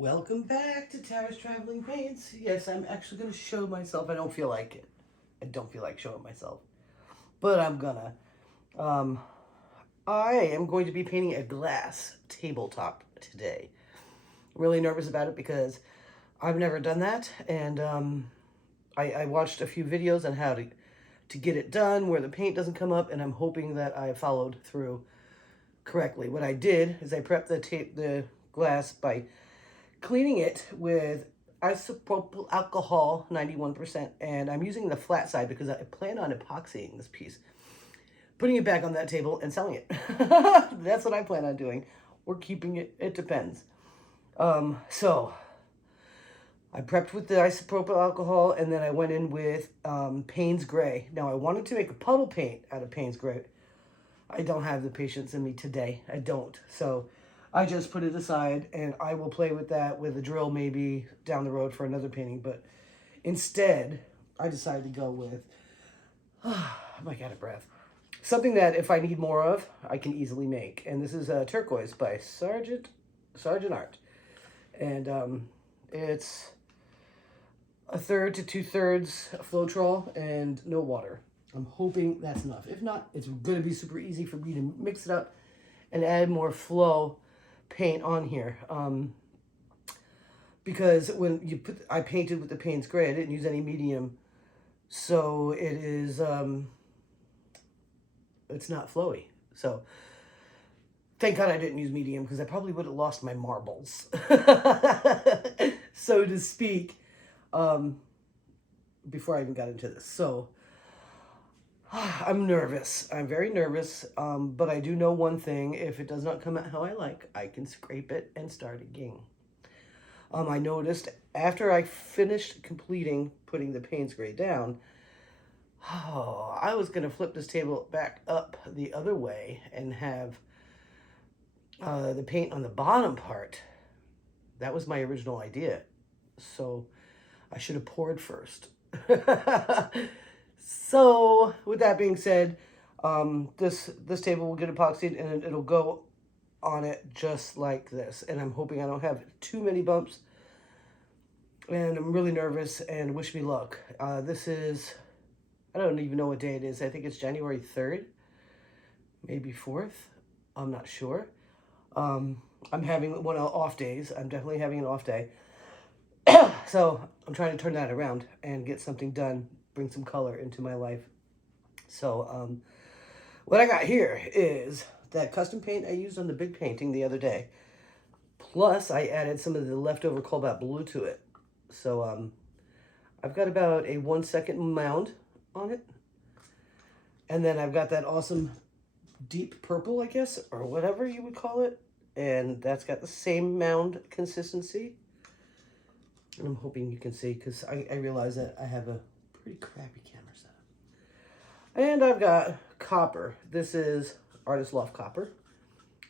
Welcome back to Tara's Traveling Paints. Yes, I'm actually going to show myself. I don't feel like it. I don't feel like showing myself. But I'm gonna. Um, I am going to be painting a glass tabletop today. I'm really nervous about it because I've never done that. And I watched a few videos on how to get it done where the paint doesn't come up. And I'm hoping that I followed through correctly. What I did is I prepped the glass by cleaning it with isopropyl alcohol 91%, and I'm using the flat side because I plan on epoxying this piece, putting it back on that table and selling it. That's what I plan on doing. Or keeping it, it depends. So I prepped with the isopropyl alcohol, and then I went in with Payne's Gray. Now I wanted to make a puddle paint out of Payne's Gray. I don't have the patience in me today. I don't. So I just put it aside, and I will play with that with a drill maybe down the road for another painting. But instead, I decided to go with, I'm like out of breath, something that if I need more of, I can easily make. And this is Turquoise by Sergeant Art. And it's 1/3 to 2/3 Floetrol and no water. I'm hoping that's enough. If not, it's going to be super easy for me to mix it up and add more flow paint on here. Because when you I painted with the Payne's Gray, I didn't use any medium. So it is, it's not flowy. So thank God I didn't use medium because I probably would have lost my marbles, so to speak, before I even got into this. So I'm nervous. I'm very nervous, but I do know one thing. If it does not come out how I like, I can scrape it and start again. I noticed after I finished completing putting the Payne's Gray down, I was going to flip this table back up the other way and have the paint on the bottom part. That was my original idea. So I should have poured first. So, with that being said, this table will get epoxied and it'll go on it just like this. And I'm hoping I don't have too many bumps. And I'm really nervous, and wish me luck. This is, I don't even know what day it is. I think it's January 3rd, maybe 4th. I'm not sure. I'm having one of off days. I'm definitely having an off day. So I'm trying to turn that around and get something done, bring some color into my life. So what I got here is that custom paint I used on the big painting the other day. Plus I added some of the leftover cobalt blue to it. So I've got about a 1 second mound on it. And then I've got that awesome deep purple, I guess, or whatever you would call it. And that's got the same mound consistency. And I'm hoping you can see, because I realize that I have a pretty crappy camera setup. And I've got copper. This is Artist Loft Copper.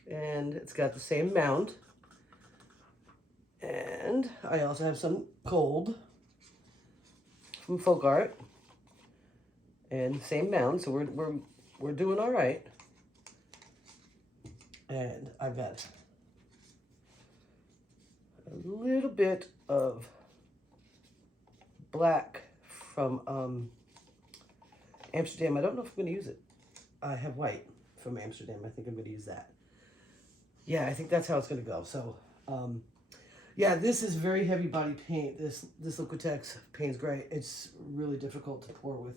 And it's got the same mound. And I also have some gold from Folk Art. And same mound, so we're doing all right. And I've got a little bit of black from Amsterdam. I don't know if I'm going to use it. I have white from Amsterdam. I think I'm going to use that. Yeah, I think that's how it's going to go. So, yeah, this is very heavy body paint. This Liquitex Payne's Gray. It's really difficult to pour with,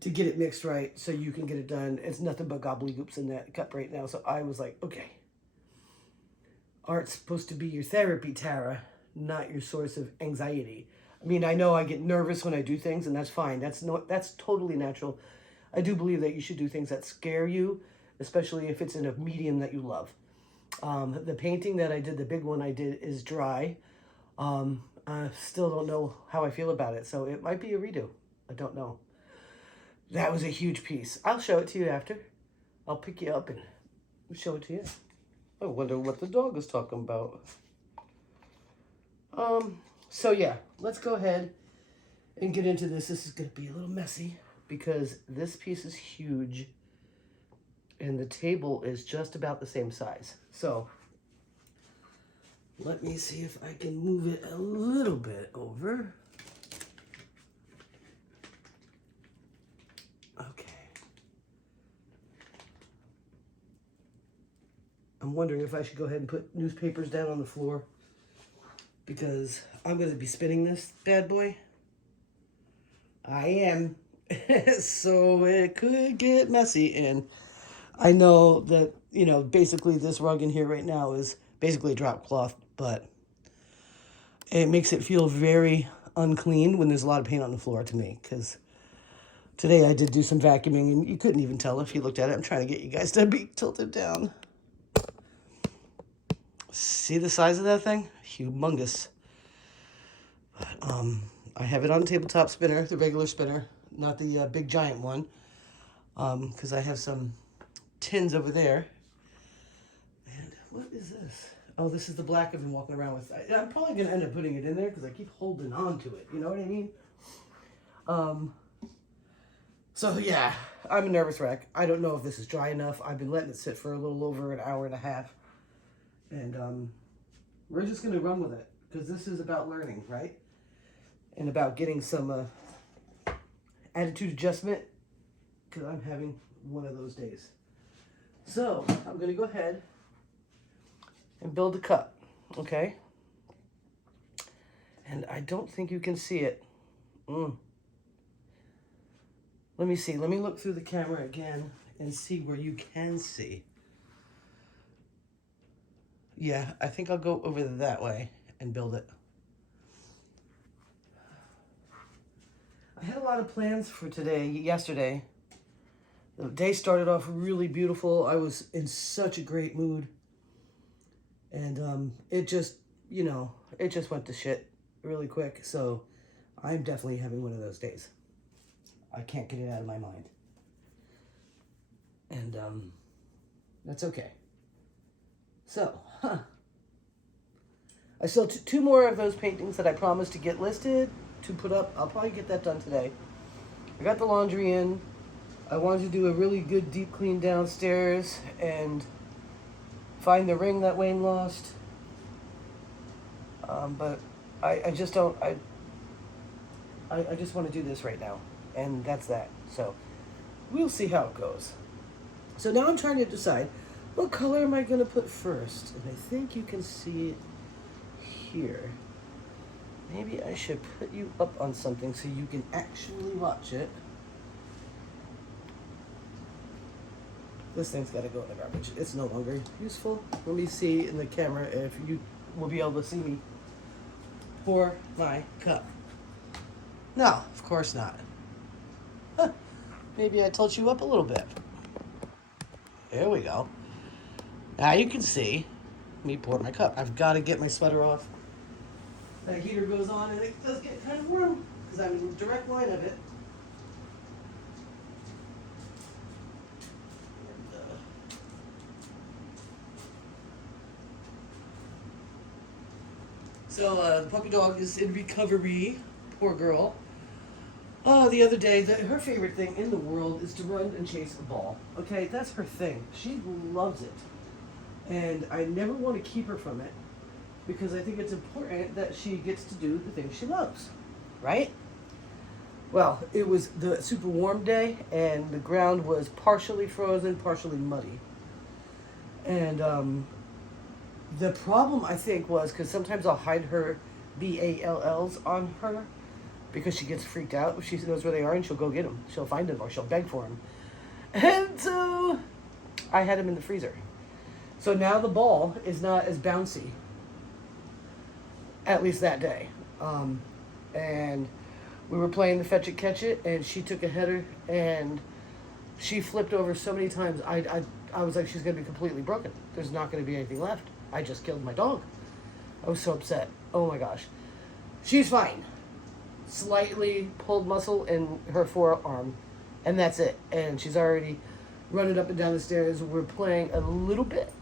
to get it mixed right so you can get it done. It's nothing but gobbledygooks in that cup right now. So I was like, okay, art's supposed to be your therapy, Tara, not your source of anxiety. I mean, I know I get nervous when I do things, and that's fine. That's totally natural. I do believe that you should do things that scare you, especially if it's in a medium that you love. The painting that I did, the big one I did, is dry. I still don't know how I feel about it, so it might be a redo. I don't know. That was a huge piece. I'll show it to you after. I'll pick you up and show it to you. I wonder what the dog is talking about. So yeah, let's go ahead and get into this. This is going to be a little messy because this piece is huge and the table is just about the same size. So Let me see if I can move it a little bit over. Okay. I'm wondering if I should go ahead and put newspapers down on the floor, because I'm going to be spinning this bad boy. I am. So it could get messy, and I know that, you know, basically this rug in here right now is basically a drop cloth, but it makes it feel very unclean when there's a lot of paint on the floor to me, because today I did do some vacuuming, and you couldn't even tell if you looked at it. I'm trying to get you guys to be tilted down. See the size of that thing? Humongous. But, I have it on a tabletop spinner, the regular spinner, not the big giant one, because I have some tins over there. And what is this? Oh, this is the black I've been walking around with. I'm probably going to end up putting it in there because I keep holding on to it. You know what I mean? So, yeah, I'm a nervous wreck. I don't know if this is dry enough. I've been letting it sit for a little over an hour and a half. And we're just going to run with it, because this is about learning, right? And about getting some attitude adjustment, because I'm having one of those days. So I'm going to go ahead and build a cup, okay? And I don't think you can see it. Let me see. Let me look through the camera again and see where you can see. Yeah, I think I'll go over that way and build it. I had a lot of plans for yesterday. The day started off really beautiful. I was in such a great mood. And it just, you know, it just went to shit really quick. So I'm definitely having one of those days. I can't get it out of my mind. And that's okay. So, I still have two more of those paintings that I promised to get listed, to put up. I'll probably get that done today. I got the laundry in. I wanted to do a really good deep clean downstairs and find the ring that Wayne lost. But I just don't, I just want to do this right now. And that's that. So we'll see how it goes. So now I'm trying to decide, what color am I going to put first? And I think you can see it here. Maybe I should put you up on something so you can actually watch it. This thing's got to go in the garbage. It's no longer useful. Let me see in the camera if you will be able to see me pour my cup. No, of course not. Huh. Maybe I tilt you up a little bit. There we go. Now you can see me pour my cup. I've got to get my sweater off. That heater goes on and it does get kind of warm because I'm in direct line of it. So the puppy dog is in recovery. Poor girl. Oh, the other day, her favorite thing in the world is to run and chase a ball. Okay, that's her thing. She loves it. And I never want to keep her from it because I think it's important that she gets to do the things she loves. Right? Well, it was the super warm day and the ground was partially frozen, partially muddy. And the problem, I think, was because sometimes I'll hide her BALLs on her because she gets freaked out if she knows where they are and she'll go get them. She'll find them or she'll beg for them. And so I had them in the freezer. So now the ball is not as bouncy, at least that day. And we were playing the fetch it, catch it, and she took a header and she flipped over so many times. I was like, she's going to be completely broken. There's not going to be anything left. I just killed my dog. I was so upset. Oh my gosh. She's fine. Slightly pulled muscle in her forearm, and that's it. And she's already running up and down the stairs. We're playing a little bit.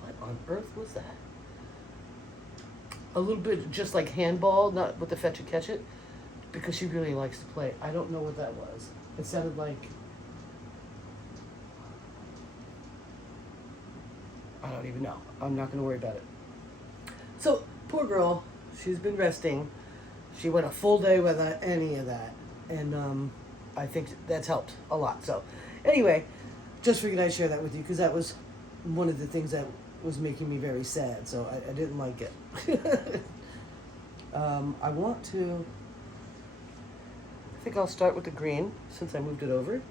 What on earth was that? A little bit just like handball, not with the fetch and catch it, because she really likes to play. I don't know what that was. It sounded like, I don't even know. I'm not going to worry about it. So, poor girl, she's been resting. She went a full day without any of that. And I think that's helped a lot. So, anyway, just figured I'd share that with you because that was one of the things that was making me very sad. So, I didn't like it. I want to. I think I'll start with the green since I moved it over.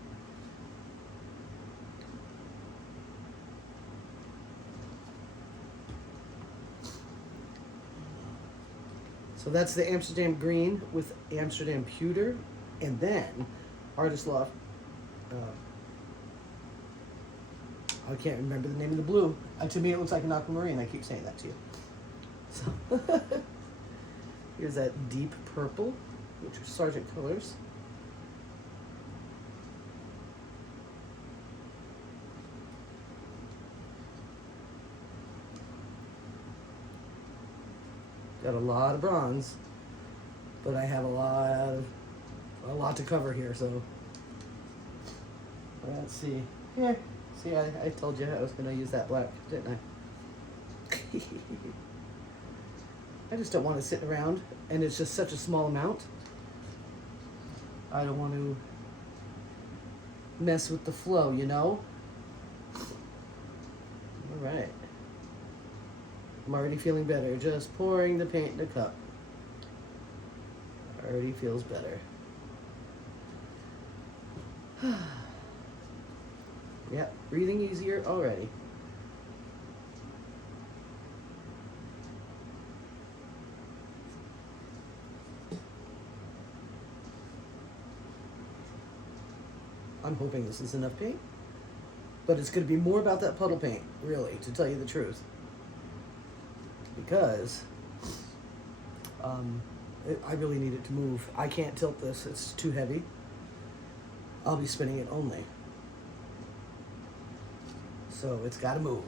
So that's the Amsterdam green with Amsterdam pewter, and then Artist Loft. I can't remember the name of the blue. To me, it looks like an aquamarine. I keep saying that to you. So here's that deep purple, which are Sargent colors. Got a lot of bronze, but I have a lot to cover here. So let's see. Yeah, see, I told you I was going to use that black, didn't I? I just don't want to sit around, and it's just such a small amount. I don't want to mess with the flow, you know? All right. I'm already feeling better. Just pouring the paint in the cup. Already feels better. Yep, breathing easier already. I'm hoping this is enough paint, but it's going to be more about that puddle paint, really, to tell you the truth. Because I really need it to move. I can't tilt this, it's too heavy. I'll be spinning it only. So it's got to move.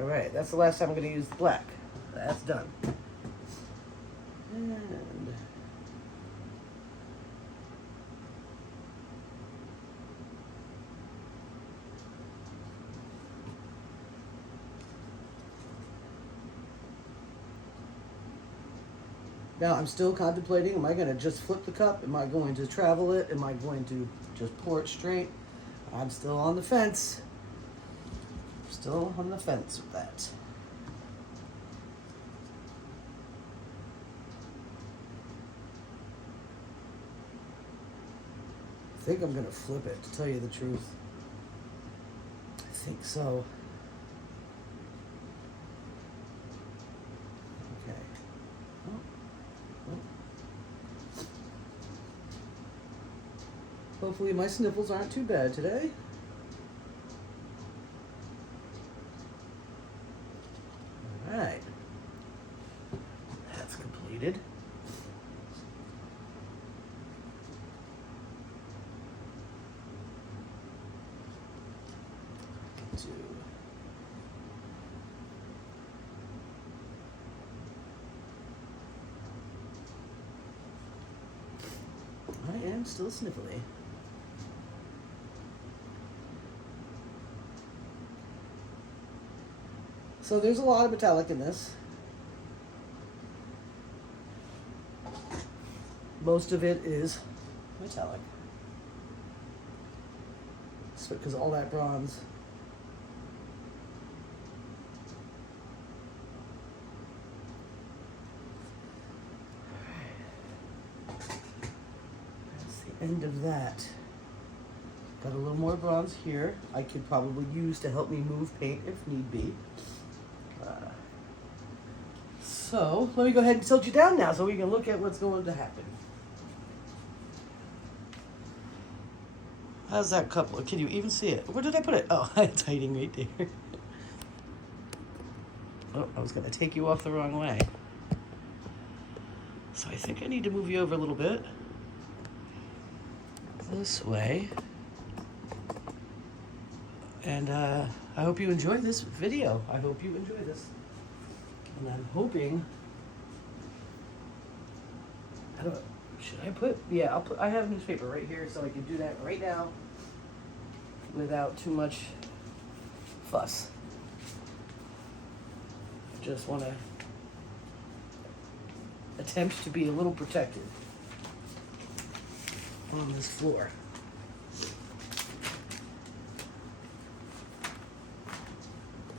All right, that's the last time I'm going to use the black. That's done. And now I'm still contemplating, am I going to just flip the cup? Am I going to travel it? Am I going to just pour it straight? I'm still on the fence. Still on the fence with that. I think I'm going to flip it, to tell you the truth. I think so. Okay. Hopefully my sniffles aren't too bad today. All right. That's completed. I am still sniffly. So there's a lot of metallic in this. Most of it is metallic. So, because all that bronze. That's the end of that. Got a little more bronze here. I could probably use to help me move paint if need be. So let me go ahead and tilt you down now so we can look at what's going to happen. How's that cup look? Can you even see it? Where did I put it? Oh, it's hiding right there. Oh, I was going to take you off the wrong way. So I think I need to move you over a little bit. This way. And I hope you enjoy this video. I hope you enjoy this. And I'm hoping, Should I put? Yeah, I have newspaper right here, so I can do that right now without too much fuss. I just want to attempt to be a little protected on this floor.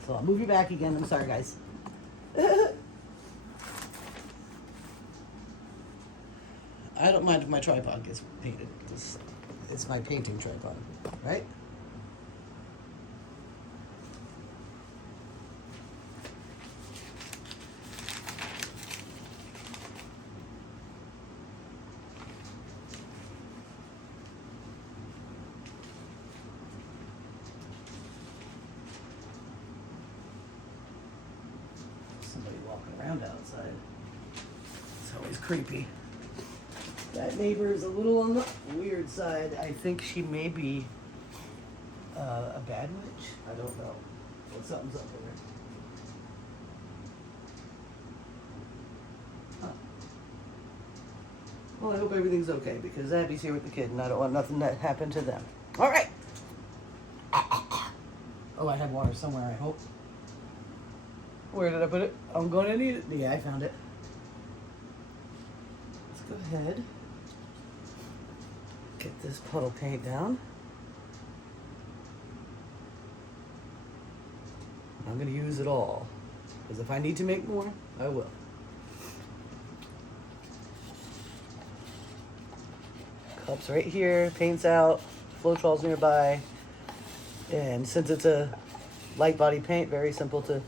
So I'll move you back again. I'm sorry, guys. I don't mind if my tripod gets painted. It's my painting tripod, right? Somebody walking around outside. It's always creepy. That neighbor is a little on the weird side. I think she may be a bad witch. I don't know. But something's up with her. Huh. Well, I hope everything's okay because Abby's here with the kid and I don't want nothing to happen to them. All right. Oh, I have water somewhere, I hope. Where did I put it? I'm going to need it. Yeah, I found it. Let's go ahead. Get this puddle paint down. I'm going to use it all. Because if I need to make more, I will. Cups right here, paint's out, Floetrol's nearby. And since it's a light body paint, very simple to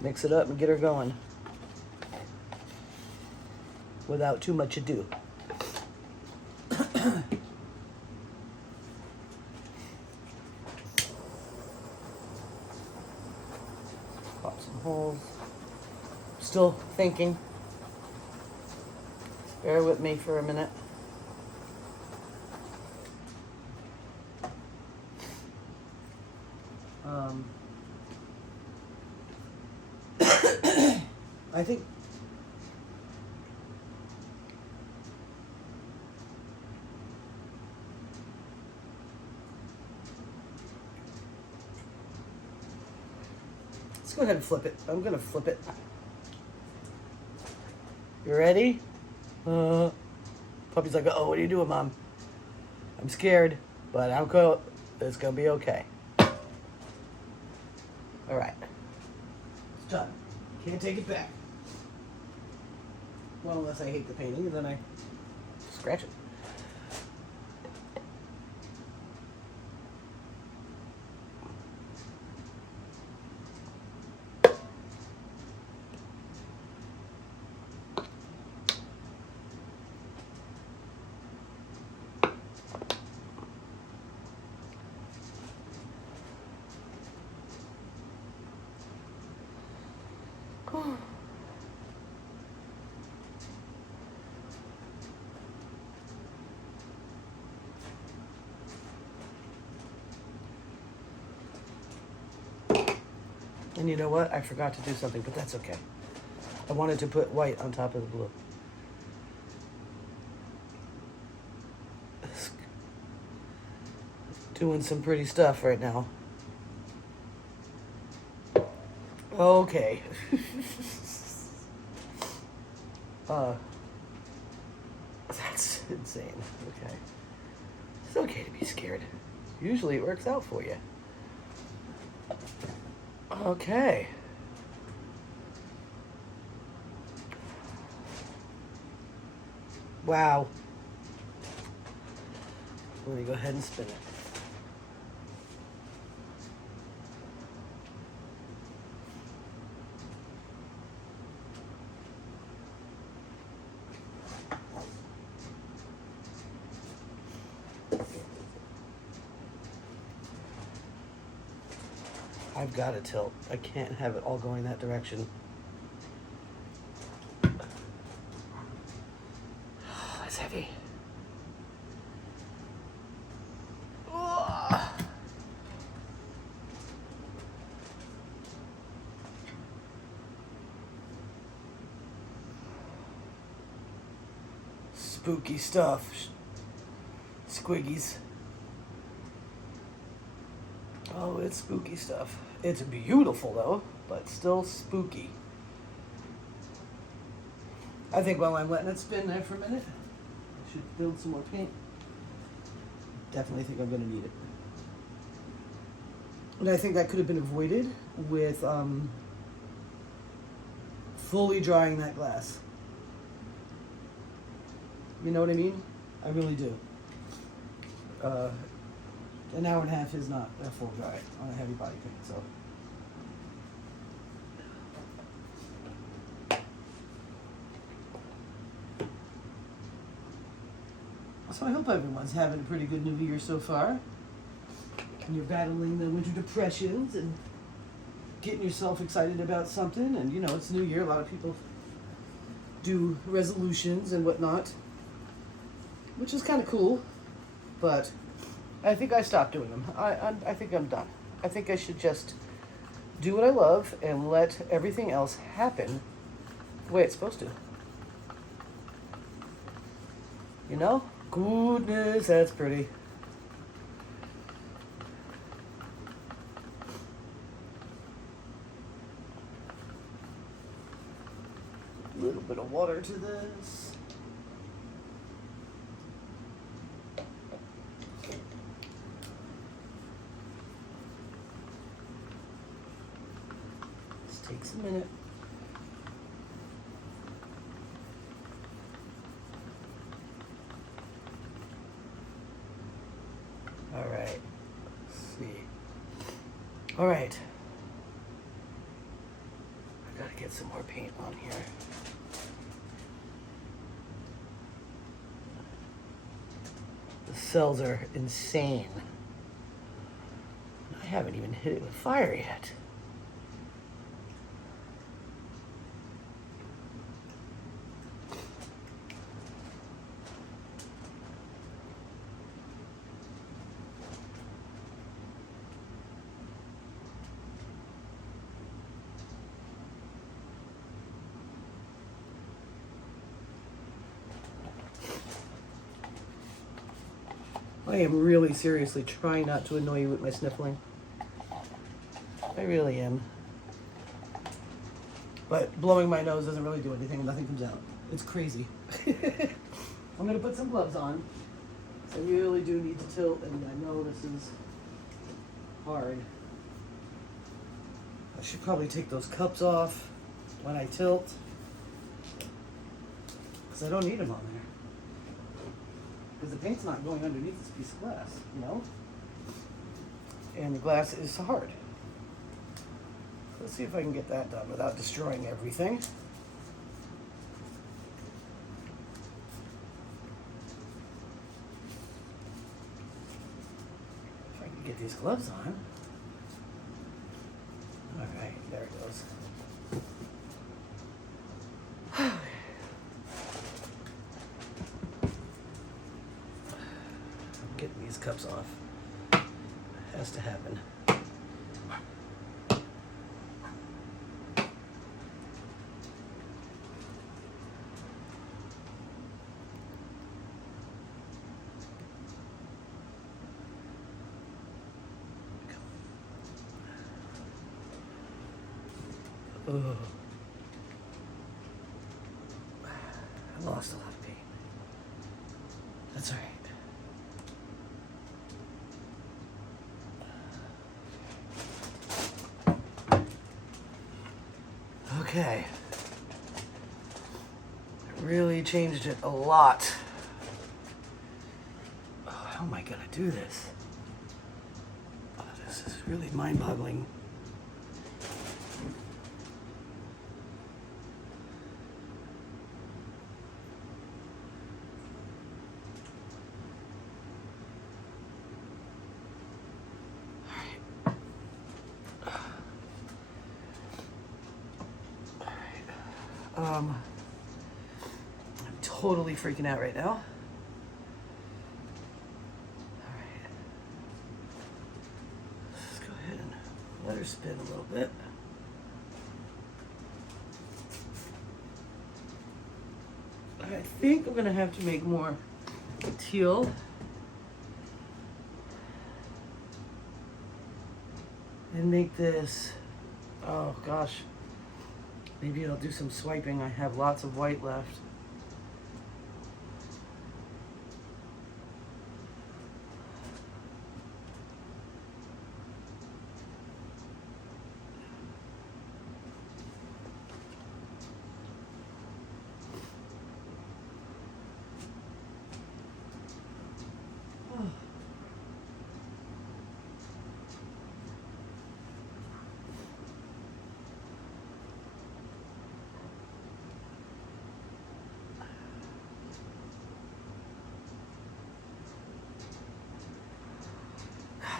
mix it up and get her going without too much ado. Pop some holes. Still thinking. Bear with me for a minute. I think let's go ahead and flip it. I'm gonna flip it. You ready? Puppy's like, oh, what are you doing, Mom? I'm scared, but I'm cool. It's gonna be okay. All right, it's done. Can't take it back. Well, unless I hate the painting, and then I scratch it. And you know what? I forgot to do something, but that's okay. I wanted to put white on top of the blue. Doing some pretty stuff right now. Okay. That's insane. Okay. It's okay to be scared. Usually it works out for you. Okay. Wow. Let me go ahead and spin it. I've got to tilt. I can't have it all going that direction. It's heavy. Spooky stuff. Squiggies. Oh, it's spooky stuff. It's beautiful though, but still spooky. I think while I'm letting it spin there for a minute, I should build some more paint. Definitely think I'm going to need it. And I think that could have been avoided with fully drying that glass. You know what I mean? I really do. An hour and a half is not a full dry on a heavy body paint, so. So I hope everyone's having a pretty good New Year so far. And you're battling the winter depressions and getting yourself excited about something. And you know, it's New Year. A lot of people do resolutions and whatnot, which is kind of cool. But I think I stopped doing them. I think I'm done. I think I should just do what I love and let everything else happen the way it's supposed to. You know? Goodness, that's pretty. A little bit of water to this. This takes a minute. All right, let's see. All right, I gotta get some more paint on here. The cells are insane. I haven't even hit it with fire yet. I am really seriously trying not to annoy you with my sniffling. I really am. But blowing my nose doesn't really do anything. Nothing comes out. It's crazy. I'm going to put some gloves on. I really do need to tilt, and I know this is hard. I should probably take those cups off when I tilt, because I don't need them on there. Because the paint's not going underneath this piece of glass, you know? And the glass is hard. Let's see if I can get that done without destroying everything. If I can get these gloves on. All right, there it goes. Getting these cups off. Has to happen. Oh. I lost a lot of paint. That's all right. Okay. I really changed it a lot. Oh, how am I gonna do this? Oh, this is really mind-boggling. I'm totally freaking out right now. All right. Let's go ahead and let her spin a little bit. All I think I'm gonna have to make more teal. And make this, oh gosh, maybe I'll do some swiping. I have lots of white left.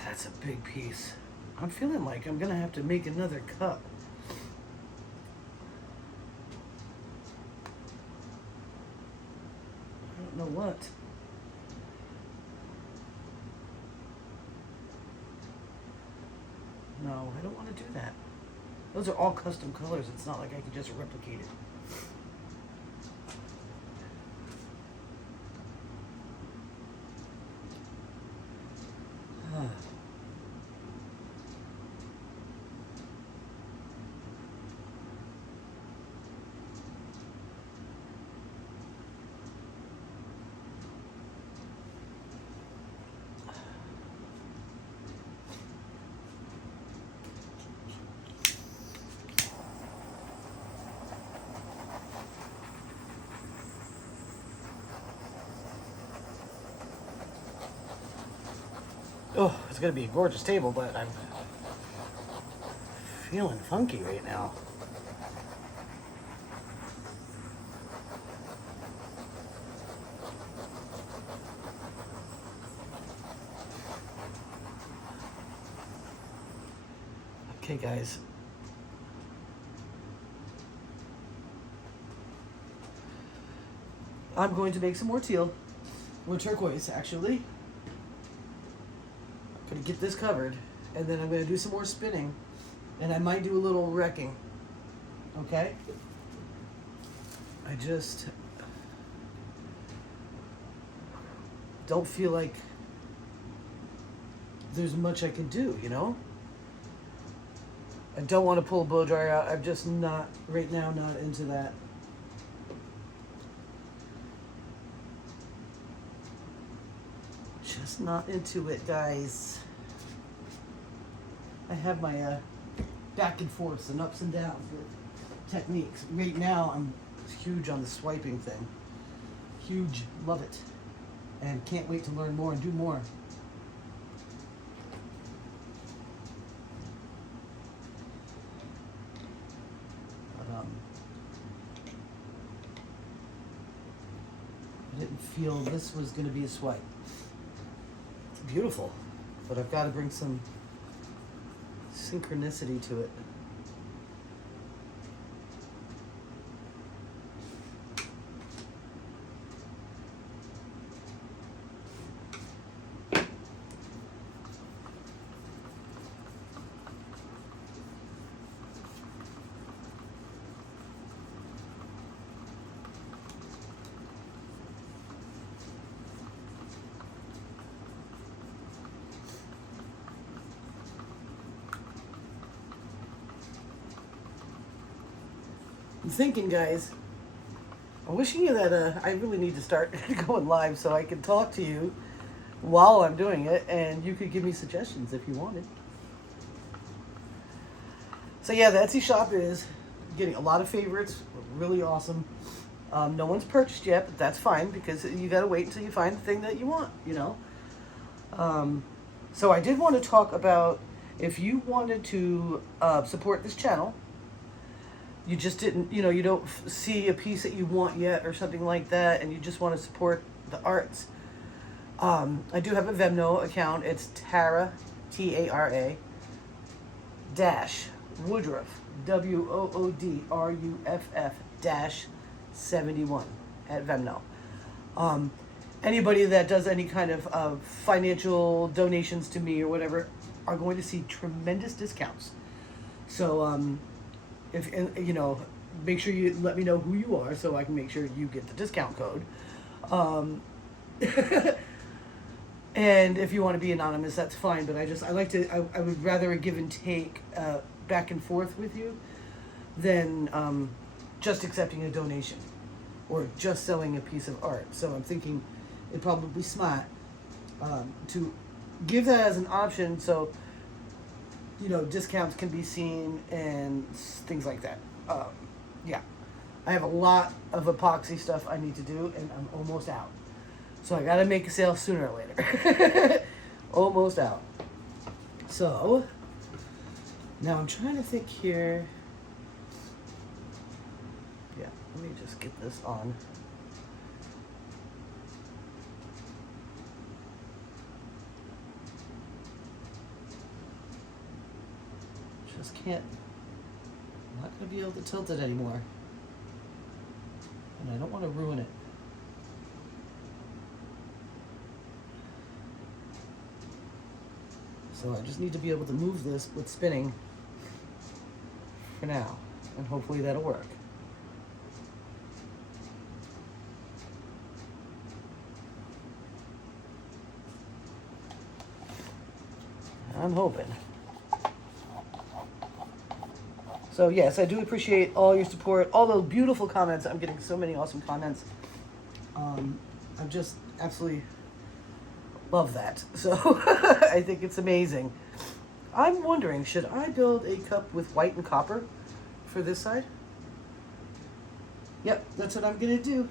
That's a big piece. I'm feeling like I'm gonna have to make another cup. I don't know what. No, I don't want to do that. Those are all custom colors. It's not like I can just replicate it. Oh, it's gonna be a gorgeous table, but I'm feeling funky right now. Okay, guys. I'm going to make some more teal. More turquoise, actually. I'm gonna get this covered, and then I'm gonna do some more spinning, and I might do a little wrecking. Okay? I just don't feel like there's much I can do, you know? I don't want to pull a blow dryer out. I'm just not, right now, not into that. Just not into it, guys. I have my back and forths and ups and downs with techniques. Right now, I'm huge on the swiping thing. Huge, love it. And can't wait to learn more and do more. I didn't feel this was going to be a swipe. It's beautiful, but I've got to bring some synchronicity to it. I'm thinking, guys, I'm wishing you that I really need to start going live so I can talk to you while I'm doing it, and you could give me suggestions if you wanted. So yeah, the Etsy shop is getting a lot of favorites, really awesome. No one's purchased yet, but that's fine because you gotta wait until you find the thing that you want, you know? So I did want to talk about if you wanted to support this channel, you just didn't, you know, you don't see a piece that you want yet or something like that, and you just want to support the arts. I do have a Venmo account. It's Tara, T-A-R-A, dash Woodruff, W-O-O-D-R-U-F-F dash 71 at Venmo. Anybody that does any kind of financial donations to me or whatever are going to see tremendous discounts. So, if you know, make sure you let me know who you are so I can make sure you get the discount code. Um, and if you want to be anonymous, that's fine. But I would rather a give and take back and forth with you than just accepting a donation or just selling a piece of art. So I'm thinking it'd probably be smart to give that as an option so, discounts can be seen and things like that. Yeah. I have a lot of epoxy stuff I need to do, and I'm almost out. So I gotta make a sale sooner or later. Almost out. So, now I'm trying to think here. Yeah, let me just get this on. Just can't. I'm not going to be able to tilt it anymore. And I don't want to ruin it. So I just need to be able to move this with spinning for now. And hopefully that'll work. I'm hoping. So yes, I do appreciate all your support, all those beautiful comments. I'm getting so many awesome comments. I just absolutely love that. So I think it's amazing. I'm wondering, should I build a cup with white and copper for this side? Yep, that's what I'm gonna do.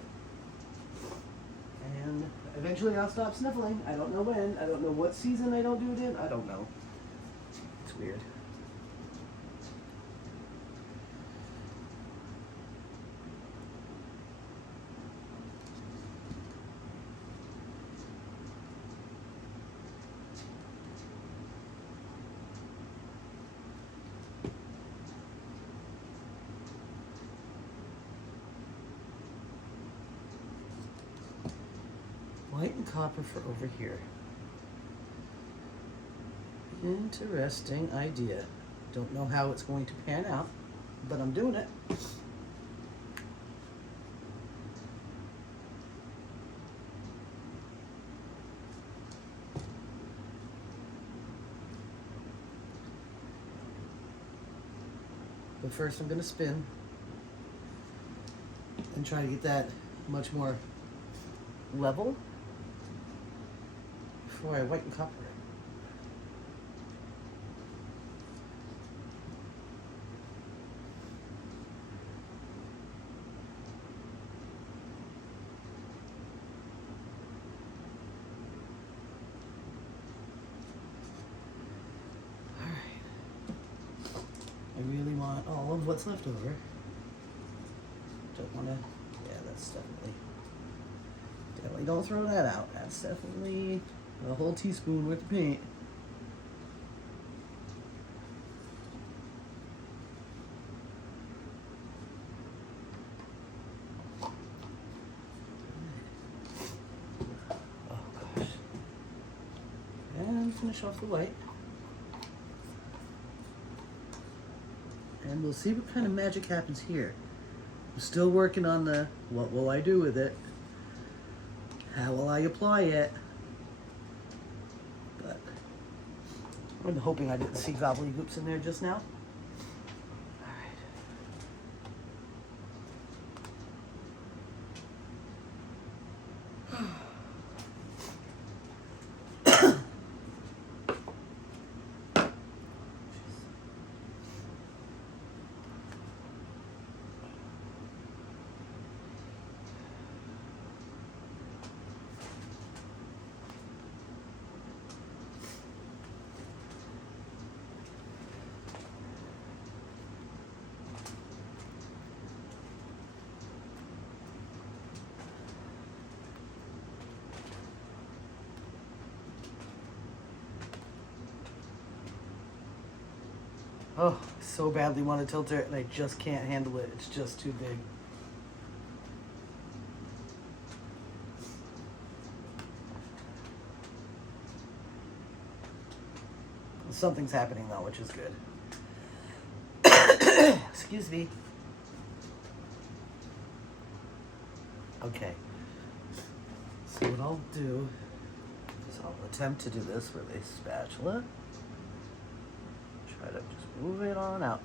And eventually I'll stop sniffling. I don't know when. I don't know what season I don't do it in. I don't know. It's weird. White and copper for over here. Interesting idea. Don't know how it's going to pan out, but I'm doing it. But first I'm going to spin and try to get that much more level before I white and copper it. I really want all of what's left over. Don't want to, yeah, that's definitely don't throw that out. That's definitely a whole teaspoon worth of paint. Oh gosh. And finish off the white. And we'll see what kind of magic happens here. I'm still working on the what will I do with it? How will I apply it? But I'm hoping I didn't see gobbledygooks in there just now. Oh, so badly want to tilt it, and I just can't handle it. It's just too big. Something's happening though, which is good. Excuse me. Okay. So what I'll do is I'll attempt to do this with a spatula. Try to just move it on out.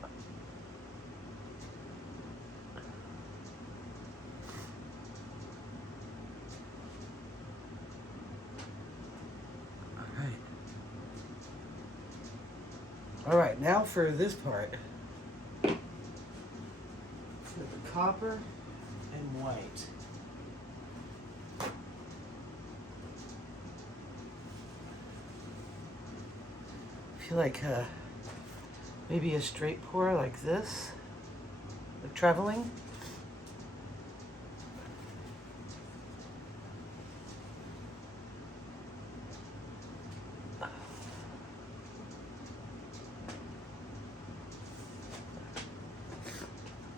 All right, now for this part. For the copper and white. I feel like maybe a straight pour like this, like traveling.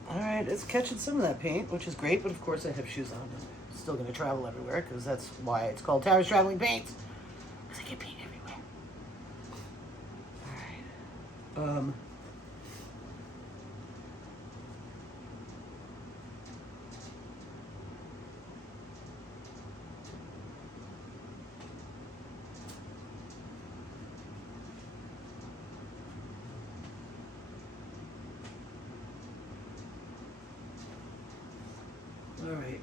Alright, it's catching some of that paint, which is great, but of course I have shoes on. I'm still going to travel everywhere, because that's why it's called Towers Traveling Paints. Because I get paint everywhere. Alright. All right.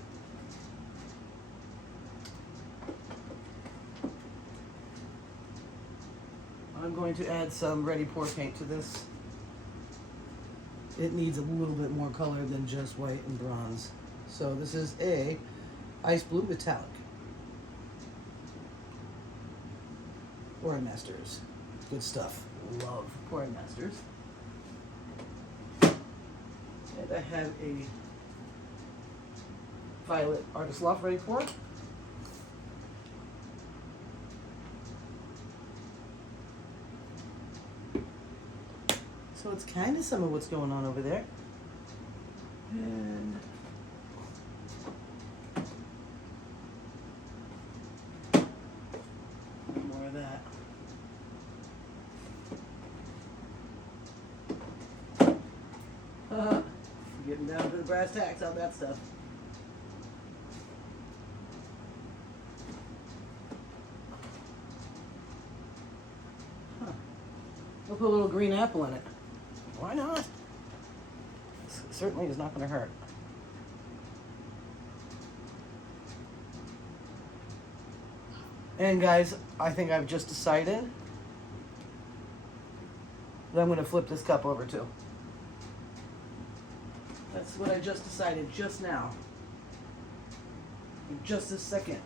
I'm going to add some ready pour paint to this. It needs a little bit more color than just white and bronze. So this is a ice blue metallic. Pouring Masters. Good stuff. Love Pouring Masters. And I have a Violet Artist Loft ready pour. So it's kind of some of what's going on over there. And more of that. Getting down to the brass tacks on that stuff. I'll put a little green apple in it. Why not? This certainly is not going to hurt. And guys, I think I've just decided that I'm going to flip this cup over too. That's what I just decided just now. In just a second.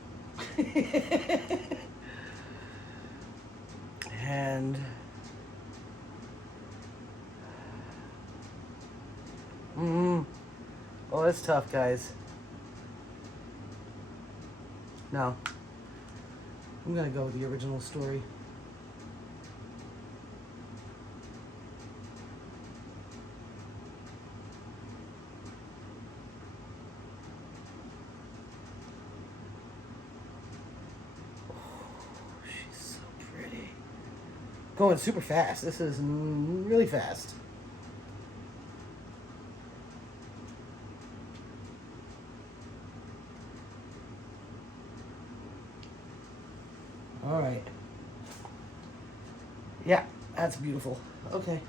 And oh, that's tough, guys. No. I'm gonna go with the original story. Oh, she's so pretty. Going super fast. This is really fast. All right. Yeah, that's beautiful. Okay.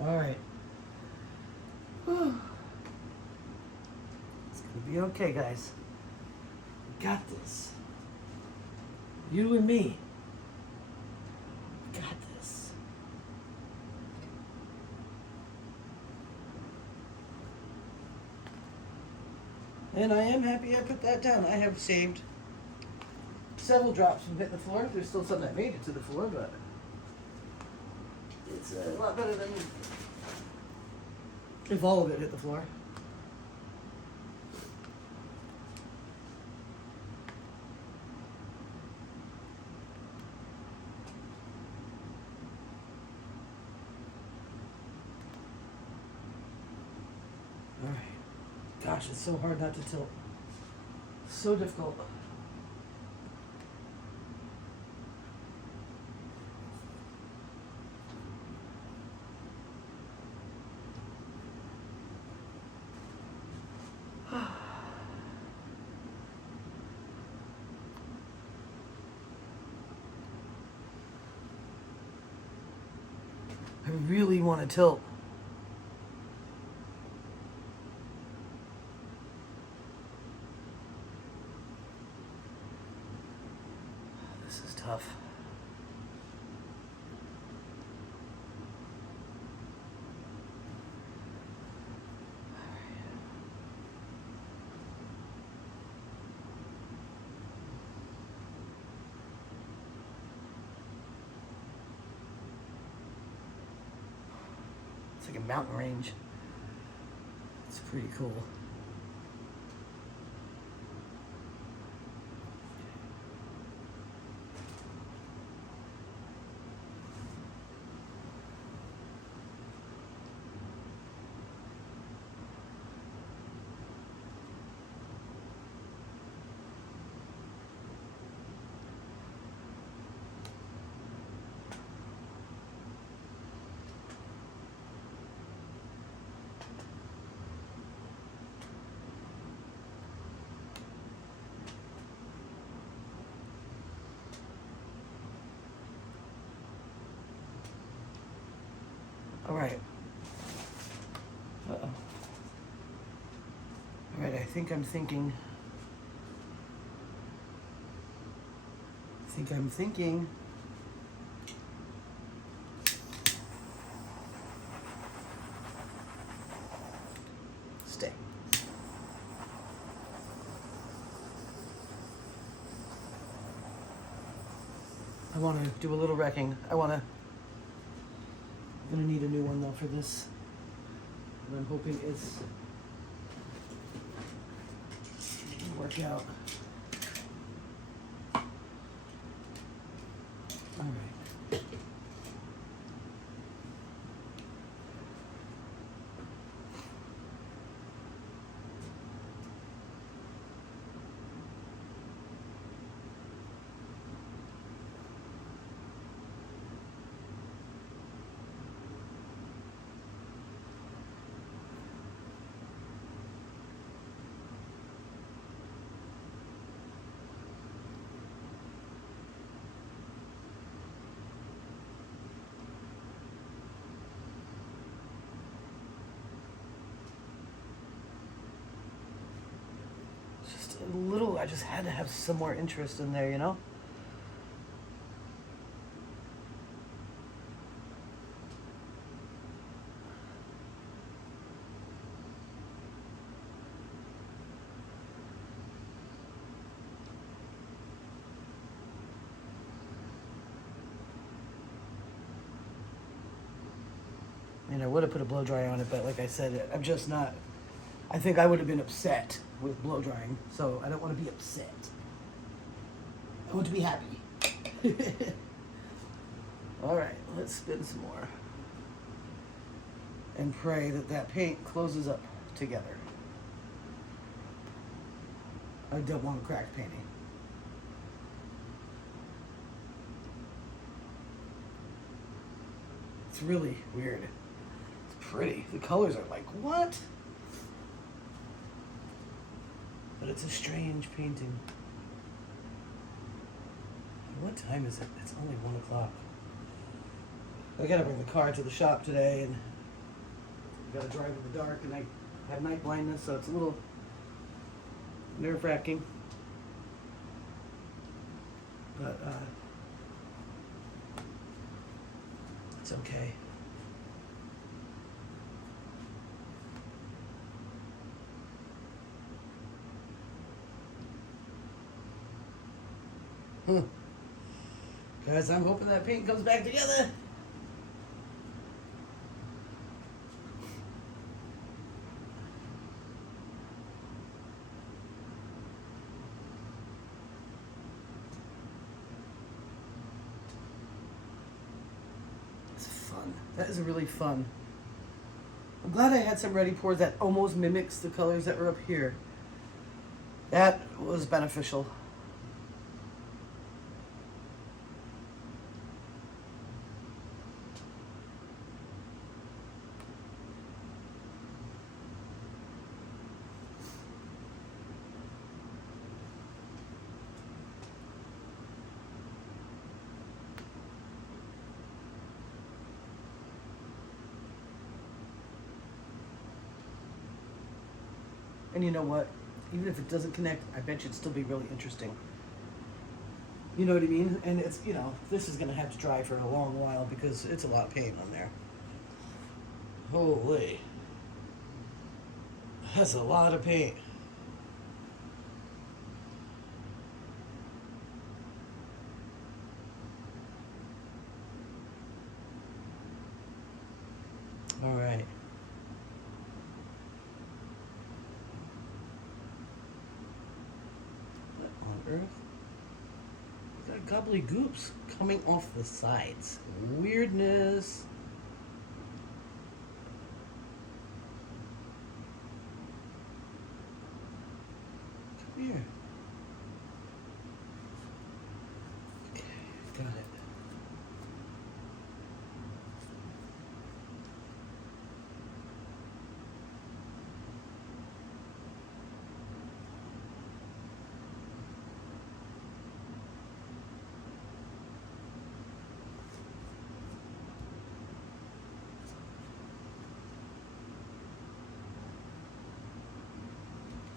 All right. It's gonna be okay, guys. We got this. You and me. We got this. And I am happy I put that down. I have saved several drops from hitting the floor. There's still some that made it to the floor, but it's a lot better than if all of it hit the floor. All right. Gosh, it's so hard not to tilt. So difficult. I really want to tilt. This is tough. It's like a mountain range. It's pretty cool. All right. Uh-oh. All right, I think I'm thinking. Stay. I want to do a little wrecking. I'm gonna need a new one though for this. And I'm hoping it's gonna work out. All right. Just a little, I just had to have some more interest in there, you know? I mean, I would have put a blow dryer on it, but like I said, I'm just not. I think I would have been upset with blow drying, so I don't want to be upset. I want to be happy. All right, let's spin some more. And pray that that paint closes up together. I don't want to crack painting. It's really weird. It's pretty. The colors are like, what? But it's a strange painting. What time is it? It's only 1 o'clock. I gotta bring the car to the shop today, and I gotta drive in the dark, and I have night blindness, so it's a little nerve-wracking. But it's okay. Guys, I'm hoping that paint comes back together. It's fun. That is really fun. I'm glad I had some ready pours that almost mimics the colors that were up here. That was beneficial. And you know what? Even if it doesn't connect, I bet you it'd still be really interesting. You know what I mean? And it's, this is going to have to dry for a long while because it's a lot of paint on there. Holy. That's a lot of paint. All right. What on earth? Got gobblygoops coming off the sides. Weirdness. Come here. Okay, got it.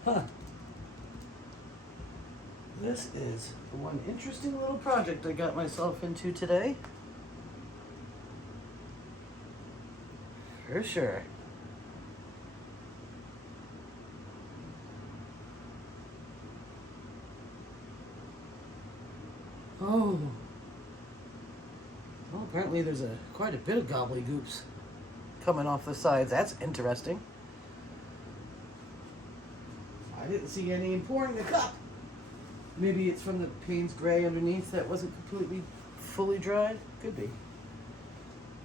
Huh. This is one interesting little project I got myself into today. For sure. Oh. Well, apparently there's quite a bit of gobblygoops coming off the sides. That's interesting. I didn't see any pouring the cup. Maybe it's from the Payne's Gray underneath that wasn't completely fully dried. Could be.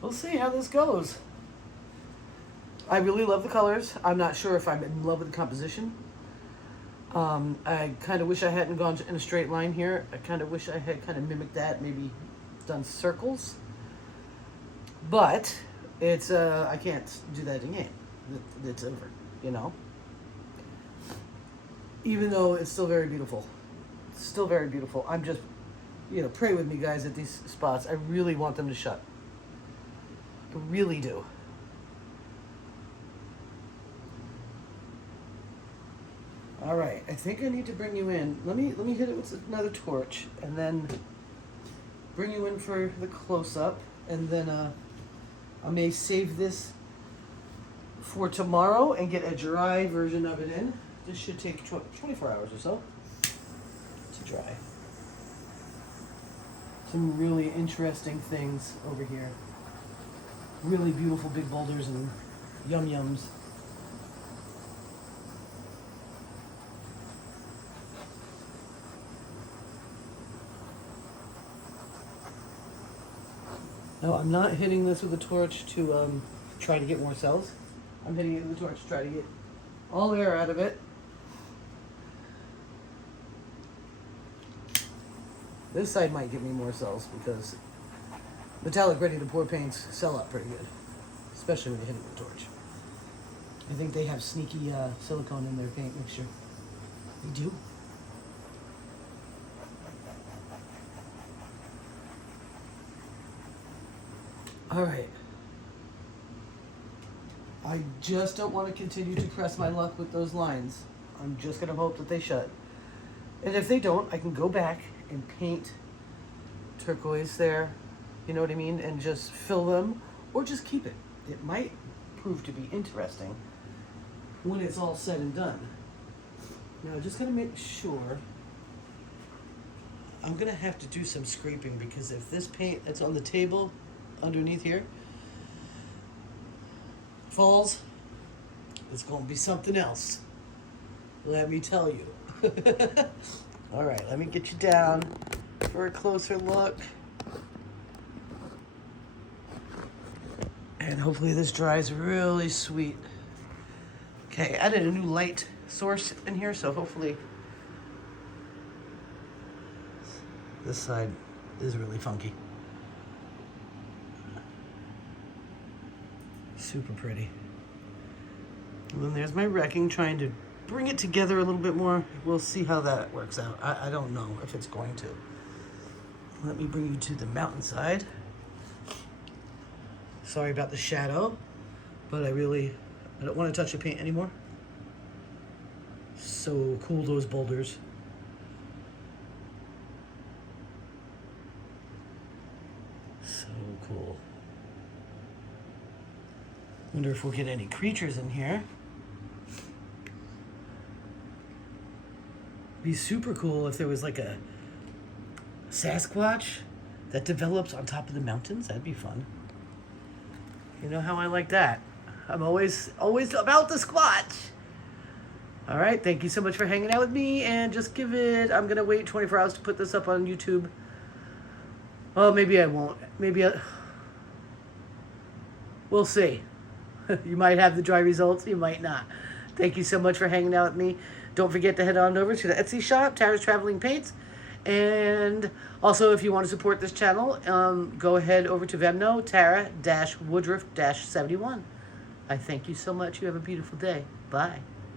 We'll see how this goes. I really love the colors. I'm not sure if I'm in love with the composition. I kind of wish I hadn't gone in a straight line here. I kind of wish I had kind of mimicked that, maybe done circles. But it's I can't do that again. It's over, Even though it's still very beautiful. It's still very beautiful. I'm just, pray with me, guys, at these spots. I really want them to shut. I really do. All right, I think I need to bring you in. Let me hit it with another torch, and then bring you in for the close-up, and then I may save this for tomorrow and get a dry version of it in. This should take 24 hours or so to dry. Some really interesting things over here. Really beautiful big boulders and yum-yums. No, I'm not hitting this with a torch to try to get more cells. I'm hitting it with a torch to try to get all air out of it. This side might give me more cells because metallic ready to pour paints sell up pretty good, especially when you hit it with a torch. I think they have sneaky silicone in their paint mixture. They do. All right. I just don't want to continue to press my luck with those lines. I'm just going to hope that they shut. And if they don't, I can go back and paint turquoise there, you know what I mean? And just fill them, or just keep it. It might prove to be interesting when it's all said and done. Now, just going to make sure. I'm going to have to do some scraping because if this paint that's on the table underneath here falls, it's going to be something else. Let me tell you. All right, let me get you down for a closer look. And hopefully this dries really sweet. Okay, added a new light source in here, so hopefully This side is really funky. Super pretty. And then there's my wrecking, trying to bring it together a little bit more. We'll see how that works out. I don't know if it's going to. Let me bring you to the mountainside. Sorry about the shadow, but I don't want to touch the paint anymore. So cool, those boulders. So cool. Wonder if we'll get any creatures in here. Be super cool if there was like a Sasquatch that develops on top of the mountains. That'd be fun. You know how I like that. I'm always about the Squatch. All right, thank you so much for hanging out with me, and just give it, I'm gonna wait 24 hours to put this up on YouTube. Oh, maybe I won't. We'll see. You might have the dry results, you might not. Thank you so much for hanging out with me. Don't forget to head on over to the Etsy shop, Tara's Traveling Paints. And also, if you want to support this channel, go ahead over to Venmo, Tara-Woodruff-71. I thank you so much. You have a beautiful day. Bye.